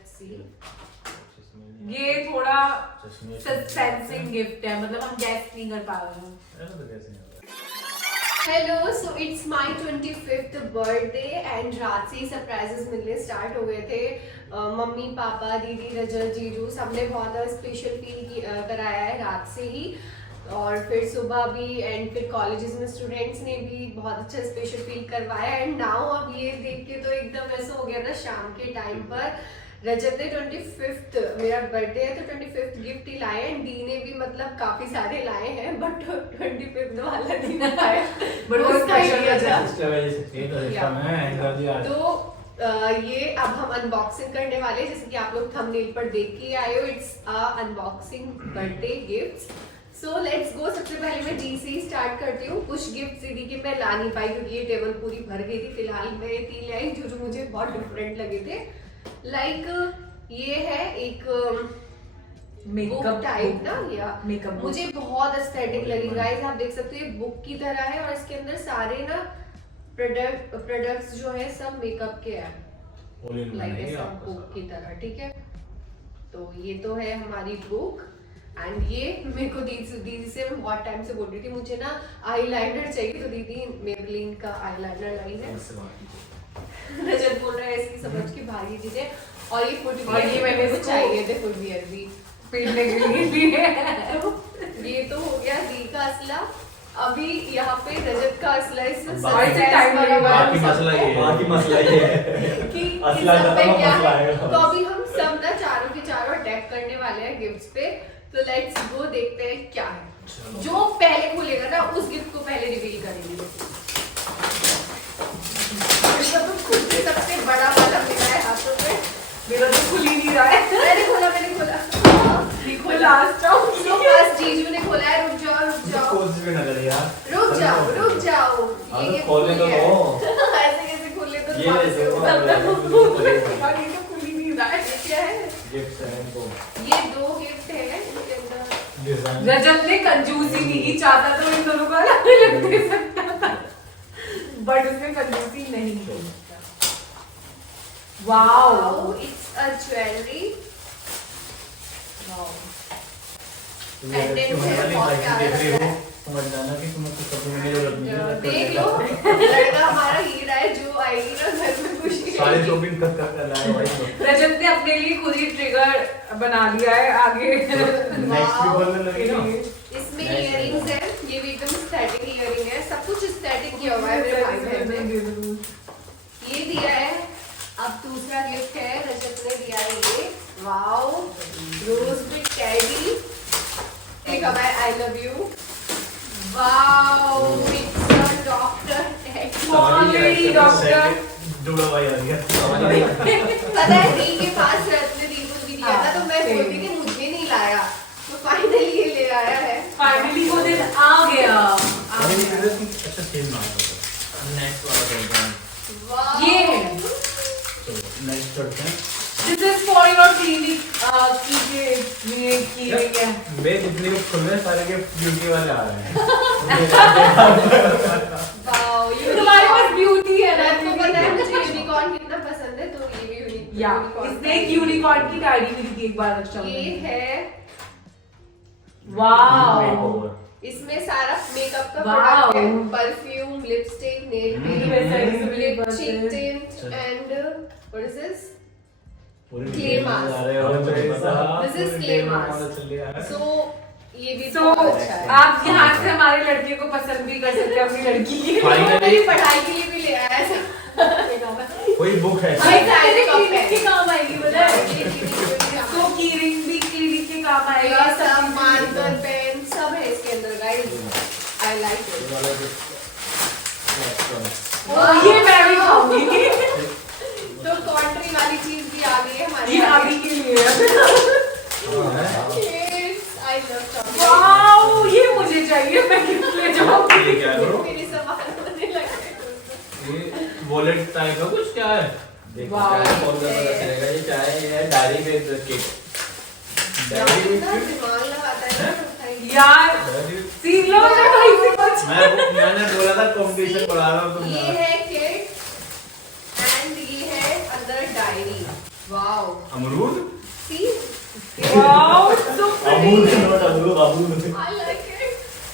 Let's see. ये थोड़ा सस्पेंसिंग gift है, मतलब हम गैस नहीं कर पा रहे हैं। Hello, so it's my 25th birthday and रात से ही सरप्राइजेस मिलने स्टार्ट हो गए थे। मम्मी पापा दीदी रजत जीजू सबने बहुत स्पेशल फील कराया है रात से ही, और फिर सुबह भी एंड फिर कॉलेजेस में स्टूडेंट्स ने भी बहुत अच्छा स्पेशल फील करवाया। एंड नाउ अब ये देख के तो एकदम ऐसा हो गया था शाम के टाइम पर रजत ने 25th मेरा बर्थडे है तो 25th गिफ्ट ही लाए एंड दी ने भी मतलब काफी सारे लाए हैं, बट 25th वाला दी ना लाया बट वो स्पेशल तो ये अब हम अनबॉक्सिंग करने वाले हैं, जैसे कि आप लोग थंबनेल पर देख के आए हो। It's unboxing birthday gifts. So let's go. सबसे पहले मैं दी से ही स्टार्ट करती हूँ। कुछ गिफ्ट दीदी के मैं ला नहीं पाई क्योंकि ये टेबल पूरी भर गई थी। फिलहाल मैं 3 लाई जो मुझे बहुत डिफरेंट लगे थे। लाइक ये है एक मेकअप टाइप ना, या मेकअप मुझे बहुत एस्थेटिक लगी गाइस। आप देख सकते हो ये बुक की तरह है और इसके अंदर सारे ना प्रोडक्ट्स जो है सब मेकअप के हैं, लाइक ऐसा बुक की तरह। ठीक है, तो ये तो है हमारी बुक एंड ये मेरे को दीदी से मैं बहुत टाइम से बोल रही थी मुझे ना आईलाइनर चाहिए, तो दीदी मेबेलिन का आईलाइनर लाई है। रजत बोल रहा है इसकी समझ की भारी चीजें। और ये फुटवियर, ये मैंने को चाहिए थे फुटवियर भी पहनने के लिए। ये तो हो गया दी का असला। अभी यहाँ पे रजत का असला इससे बाकी मसला ये है कि असला सब पे खत्म, क्या मसला है। आएगा। तो अभी हम सब ना चारों के चारों अटैक करने वाले हैं गिफ्ट्स पे। तो लेट्स गो, देखते हैं क्या है। जो पहले खुलेगा ना उस गिफ्ट को पहले रिवील करेंगे। सबसे बड़ा वाला मिला है हाथों में। मेरा तो खुल ही नहीं रहा है। मैंने खोला देखो लास्ट टाइम तो बस जीजू ने खोला है। रुक जाओ कोशिश भी ना करे यार। रुक जाओ हाँ, ये खोलने तो दो। ऐसे कैसे खोल ले तो ये ले दो। यार ये तो खुल ही नहीं रहा है। क्या है गिफ्ट है इनको। ये 2 गिफ्ट है इसके अंदर। डिजाइन रजत ने कंजूसी नहीं की, चाहता तो इन दोनों को अलग दे सकता था, बट उसने कंजूसी नहीं की। Wow, it's a jewellery. Wow, pendant है, बहुत प्यारा लग रहा है। समझ जाना कि तुम्हें कुछ कपड़े की जरूरत नहीं है। देख लो लड़का हमारा हीरा है, जो आएगी ना घर में खुशी सारी शॉपिंग कर लाया भाई तो। रजत ने अपने लिए खुद ही ट्रिगर बना लिया है आगे। नेक्स्ट भी बोलने लगी ना। इसमें इयररिंग्स है, ये भी एकदम स्टैटिक इयररिंग है। सब कुछ स्टैटिक किया हुआ है मेरे भाई बहन ने। ये दिया है। अब दूसरा गिफ्ट है, रजत ने दिया है ये। वाओ, रोज बिट कैडी। एक अब I love you. Wow, it's a doctor already doctor जुड़ा हुआ यार ये। पता है दी के पास रजत ने दी को भी दिया था, तो मैं बोलती थी मुझे नहीं लाया, तो फाइनली ये ले आया है। फाइनली वो दिन आ गया। अच्छा सेम ना हो। नेक्स्ट वाला करते हैं। वाओ, ये है। नेक्स्ट करते हैं। This is for your clinic की है। बे जितने भी खुल रहे हैं सारे के ब्यूटी वाले आ रहे हैं। वाओ, तो तुम्हारे पास ब्यूटी है ना, आपको पता है मुझे यूनिकॉर्न कितना पसंद है, तो ये भी या यूनिकॉर्न। इसने एक यूनिकॉर्न की डायरी मिली थी एक बार रक्षा ये है। वाओ, इसमें सारा मेकअप का वाओ। प्रोडक्ट है, perfume, lipstick, nail paint, lip cheek अच्छा। Tint and what is this? पूरी Clay mask. This is clay mask. So ये भी So, बहुत अच्छा है। आप यहाँ से हमारे लड़के को पसंद भी कर सकते हैं अपनी लड़की के लिए। Finally. मेरी पढ़ाई के लिए भी ले आया है। कोई बुक है भाई Yes, सारे I क्लिनिक के have काम आएगी पता है। ये तो की रिंग भी क्लिनिक के काम आएगा, सब सब मार्कर पेन सब है इसके अंदर गाइस। I like it. ये मैं भी खाऊंगी। तो कॉन्ट्री वाली चीज भी आ गई है हमारे ये अभी के लिए है। I love chocolate. वाओ, ये मुझे चाहिए, मैं गिफ्ट ले जाऊंगी। ये क्या है ब्रो? मेरे सवाल होने लगे। ये वॉलेट टाइप का कुछ क्या है? देखो वाह, क्या है, कौन सा पता चलेगा। ये क्या है? ये है डायरी बेस्ड केक। डायरी इतना बेस्ड दिमाग लगाता है ना। यार सीन लो ना भाई से कुछ। मैंने बोला था कंपटीशन बढ़ा रहा हूं तुम। ये है किट एंड ये है अंदर डायरी। वाओ अमरूद सी Wow, it's so अमरूद pretty. नॉट अमरूद अमरूद I like it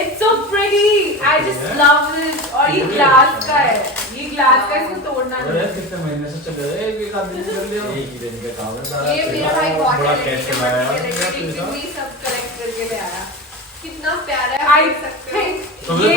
It's so pretty. I just love this. और ये ग्लास का है. ये ग्लास का इसको तोड़ना अरे नहीं. कितने महीने से चल रहा है एक आदमी कर लिया एक ही दिन का काम है सारा ये मेरा भाई बड़ा बॉटल कैश लेके बनाया भी सब कलेक्ट करके ले आया कितना प्यारा है I आप देख सकते हो think तुमने ये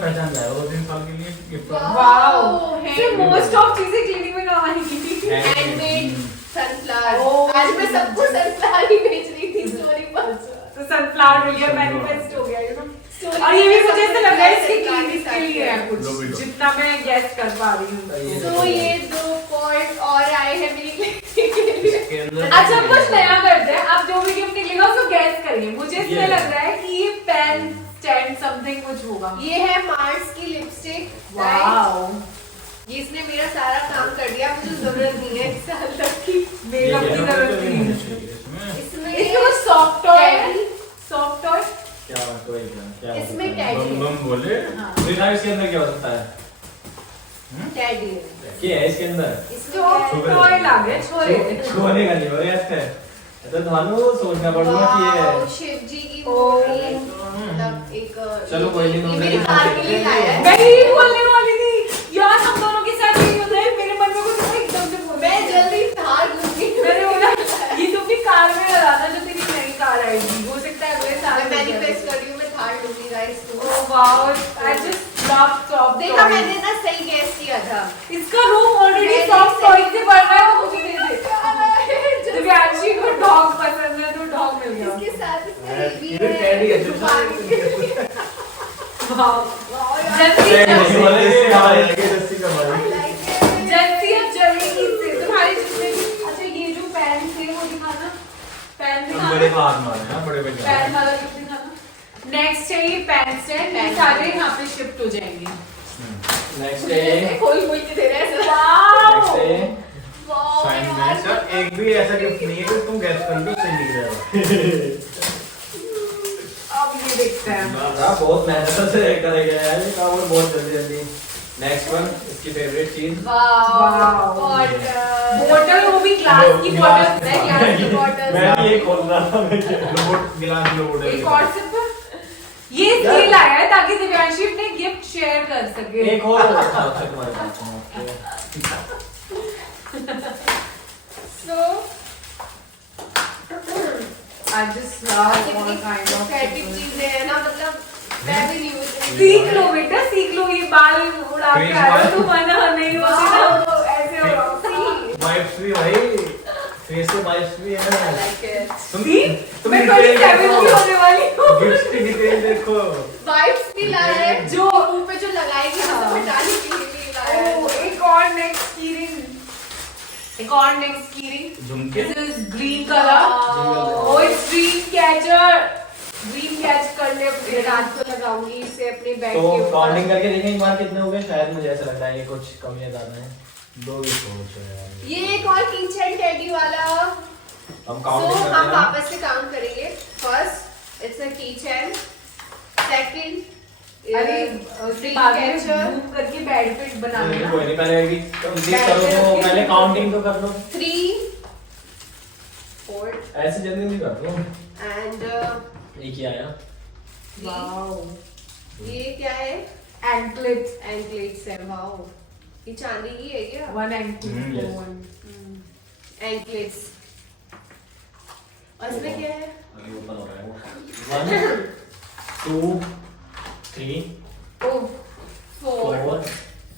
पहचान जाए वो 3 साल के लिए gift wow. Hand- So most of चीजें क्लिनिक में काम आएंगी. Handmade sunflower Oh. आज मैं सबको सनफ्लावर ही बेच रही थी स्टोरी पर तो सनफ्लावर मिल गया मैनिफेस्ट हो गया you know. Story और ये भी में मुझे ऐसा लग रहा है इसकी sunflower क्लिनिक के लिए है कुछ लो भी लो। जितना मैं गेस कर पा रही हूँ. तो ये 2 पॉट और आए हैं मेरी क्लिनिक के लिए के अंदर अच्छा कुछ नया करते हैं. आप जो भी गिफ्ट निकलेगा उसको गैस करिए. मुझे इसमें ये लग रहा है कि ये पेन स्टैंड समथिंग कुछ होगा. ये है मार्स की लिपस्टिक वाओ. ये इसने मेरा सारा काम कर दिया मुझे जरूरत नहीं है इस साल तक की मेकअप की जरूरत नहीं है. इसमें इसमें कुछ सॉफ्ट टॉय है. Teddy। Soft toy. क्या कोई क्या इसमें teddy है। बम बोले हाँ। दिखा इसके अंदर क्या हो सकता है टेडी है क्या है इसके अंदर इसमें सॉफ्ट क्या है? टॉय लागे छोरे. छोने का नहीं हो रहा है तो थानू सोचना पड़ेगा कि ये वाओ, शिव जी की ओ। मूर्ति मतलब एक चलो कोई नहीं, ये तुमने मेरी कार के लिए लाया है मैं यही बोलने वाली थी. यार हम दोनों के साथ यही होता है. मेरे मन में कुछ एकदम से बोल. मैं जल्दी थार लूंगी मैंने बोला ये तो अपनी कार में लगाना जो तेरी नई कार आएगी. हो सकता है अगले साल. मैं मैनिफेस्ट कर रही हूँ मैं थार लूंगी गाइस तो Oh wow, I just love soft देखा toys. मैंने ना सही गैस किया था इसका रूम ऑलरेडी मैंने सॉफ्ट सही टॉय से भर रहा है. वो मुझे दे दे. इसके दिव्यांशी को डॉग पसंद है तो डॉग मिल गया. साथ इसमें है, भी इधर Teddy है, जो जुबान के लिए। Wow. नहीं जल्दी बोले इससे हमारे लगे रस्सी का I मारी like it. जल्दी अब जल्दी से तुम्हारे जितने भी अच्छा ये जो पेन थे वो दिखाना. पेन बड़े दिखाना. को हाथ मारे ना बड़े पे पेन वाला गिफ्ट दिखाना. नेक्स्ट है ये पेन स्टैंड. ये सारे यहाँ पे शिफ्ट हो जाएंगे. नेक्स्ट ऐसे है खोल खोल के दे रहे हैं ऐसा। Next wow. है वाओ, साइन यार, मैच एक भी ऐसा गिफ्ट नहीं है कि तुम गैस कर लो सही निकल जाएगा अब ये देखते हैं. बहुत मेहनत से करेगा यार ये काम बहुत जल्दी जल्दी नेक्स्ट वन इसकी फेवरेट चीज वाओ, वाओ। बॉटल। बोतल वो भी ग्लास की ग्लास बोतल. मैं ग्लास की बॉटल। मैं ये खोल रहा था मैं लोड गिलास लोड है एक और सिर्फ ये स्टील आया है ताकि दिव्यांशी अपने गिफ्ट शेयर कर सके. एक और अच्छा तुम्हारे पास So, I just love all कितनी kind of creative people. चीजें हैं ना मतलब मैं भी नहीं यूज सीख लो बेटा सीख लो. ये बाल उड़ा के Face आए हो wash. तो मना नहीं होती ना वो ऐसे हो. वाइप्स भी भाई फेस से वाइप्स भी है लाइक इट तुम मैं डिटेल 27 की होने वाली हूँ. गिफ्ट की डिटेल देखो वाइप्स भी लाया है जो मुंह पे जो लगाएगी ना तो हटाने के लिए भी लाया है ओ, एक और नेक्स्ट कीरिंग. एक और नेक्स्ट कीरिंग. झुमके This is green color. Oh, it's dream catcher. Dream catch कर ले अपने ये रात को लगाऊंगी इसे अपने बेड तो के ऊपर काउंटिंग करके देखें एक बार कितने हो गए शायद मुझे ऐसा लगता है ये कुछ कम या ज्यादा है दो भी सोच है यार ये एक और किचन टेडी वाला हम So, काउंटिंग हम करते हैं वापस से काउंट करेंगे first it's a keychain second अरे उसके बाद में घूम करके बेड पे बनाना. कोई नहीं पहले अभी कंप्लीट करो तो पहले काउंटिंग तो कर लो 3 4 ऐसे जल्दी नहीं कर दो एंड एक ही आया Wow. ये क्या है Anklets. एंकलेट्स है वाओ ये चांदी की है क्या One anklet. yes. One. Anklets और इसमें क्या है अभी ओपन हो रहा है 1 2 3 Oh, 4 4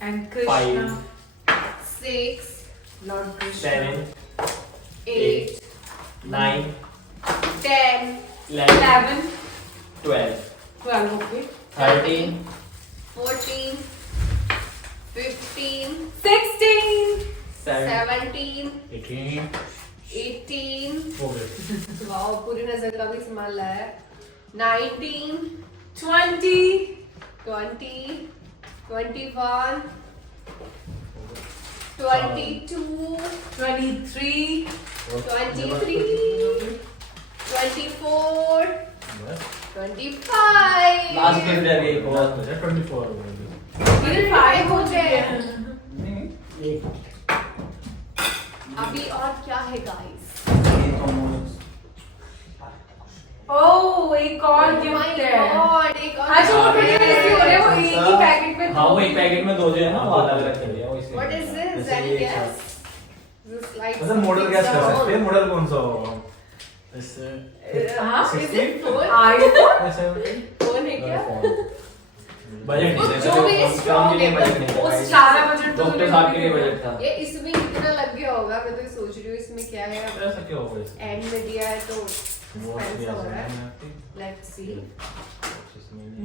and Krishna. 6 Lord Krishna. 7 8 9 10 11 11. 12 12. Okay. 13 14 15 16. 17 18 18 हो गए वाओ पूरी नजर का भी संभाल रहा है 19 20. 20 21 22 23. 23 24 बस 25 लास्ट गिफ्ट है अभी एक और 24 हो गए फिर 5 हो गए. नहीं एक अभी है गाइस। ओह एक और गिफ्ट है। गॉड, एक और अच्छा वो बड़े ऐसे हो रहे हैं, वो एक ही पैकेट में हाँ वो एक पैकेट में 2 जो है ना वो अलग अलग चल रही है वो इसलिए। What is this? जैसे एनी ये गेस? दिस लाइक मतलब मॉडल गैस कर सकते हैं, मॉडल कौन सा होगा? इससे हाँ इज इट फोन? आईफोन ऐसे फोन है क्या? बजट वो नहीं जो भी था, strong के लिए है, बजट नहीं वो था। सारा बजट तो डॉक्टर साहब के लिए बजट था। ये इसमें कितना लग गया होगा? मैं तो ये सोच रही हूँ इसमें क्या है। ऐसा क्यों होगा इसमें? एंड में दिया है तो वो expensive हो रहा है। चश्मे लेट्स सी।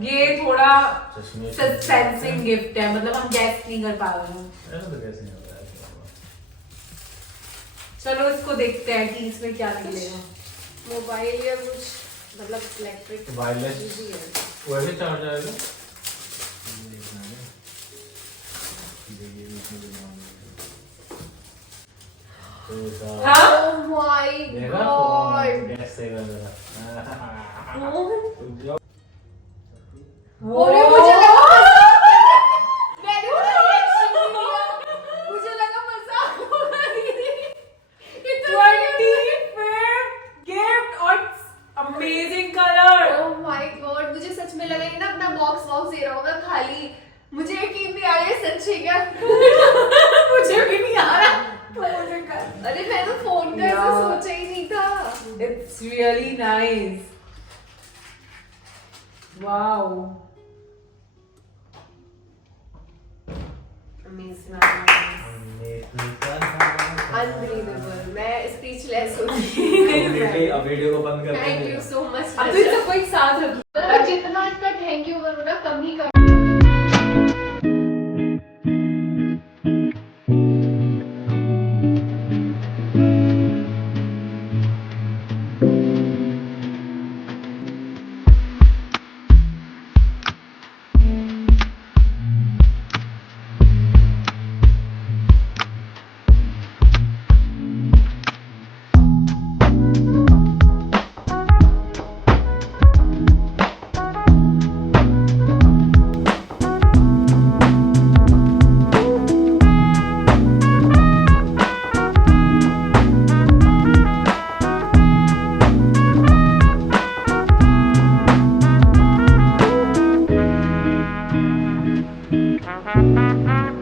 ये थोड़ा चश्मे सस्पेंसिंग गिफ्ट है, मतलब हम गैस नहीं कर पा रहे हैं। ऐसा तो कैसे नहीं होता है? चलो इसको देखते हैं कि इसमें क्या निकलेगा। मोबाइल या कुछ मतलब इलेक्ट्रिक वायरलेस इजी है। वैसे चार्ज आएगा? हाँ? Oh my देखा god! गैस से जरा वो अरे मुझे लगा मैंने वो रिएक्शन दिया। मुझे लगा मजाक होगा दीदी। इतना 25th गिफ्ट और amazing colour. Oh my god! मुझे सच में लगा कि ना अपना बॉक्स दे रहा होगा खाली। मुझे यकीन नहीं आ रहा है सच है क्या? मुझे भी नहीं आ रहा तो मुझे कर। अरे मैं तो फोन का ऐसा Yeah. सोचा ही नहीं था। It's really nice. Wow. Amazing. Unbelievable. मैं स्पीचलेस हो गई। अब वीडियो को बंद करते Thank हैं। you so much. अब तो सबको एक साथ रख। जितना